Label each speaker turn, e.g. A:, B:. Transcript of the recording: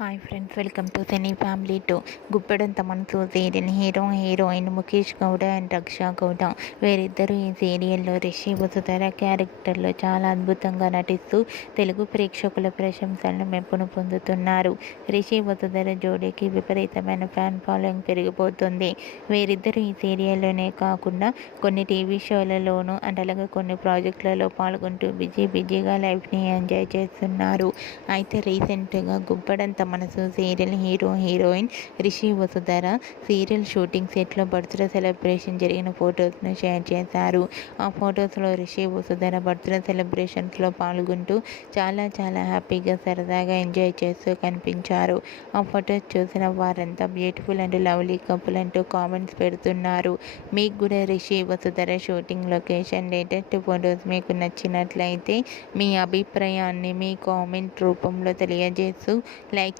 A: Hi friends welcome to cine family two Guppedantha Manasu serial hero heroine Mukesh Gowda and Raksha Gowda. వీరిద్దరూ ఈ సీరియల్లో రిషి వసుధర క్యారెక్టర్లో చాలా అద్భుతంగా నటిస్తూ తెలుగు ప్రేక్షకుల ప్రశంసలను మెప్పును పొందుతున్నారు. రిషి వసుధర జోడీకి విపరీతమైన ఫ్యాన్ ఫాలోయింగ్ పెరిగిపోతుంది. వీరిద్దరూ ఈ సీరియల్లోనే కాకుండా కొన్ని టీవీ షోలలోనూ అండ్ అలాగే కొన్ని ప్రాజెక్టులలో పాల్గొంటూ బిజీ బిజీగా లైఫ్ని ఎంజాయ్ చేస్తున్నారు. అయితే రీసెంట్గా Guppedantha Manasu serial hero heroine Rishi Vasudhara serial shooting సెట్లో బర్త్డే సెలబ్రేషన్ జరిగిన ఫొటోస్ను షేర్ చేశారు. ఆ ఫొటోస్లో రిషి వసుధర బర్త్డే సెలబ్రేషన్స్లో పాల్గొంటూ చాలా చాలా హ్యాపీగా సరదాగా ఎంజాయ్ చేస్తూ కనిపించారు. ఆ ఫొటోస్ చూసిన వారంతా బ్యూటిఫుల్ అండ్ లవ్లీ కపుల్ అంటూ కామెంట్స్ పెడుతున్నారు. మీకు కూడా Rishi Vasudhara shooting location latest photos మీకు నచ్చినట్లయితే మీ అభిప్రాయాన్ని మీ కామెంట్ రూపంలో తెలియజేస్తూ లైక్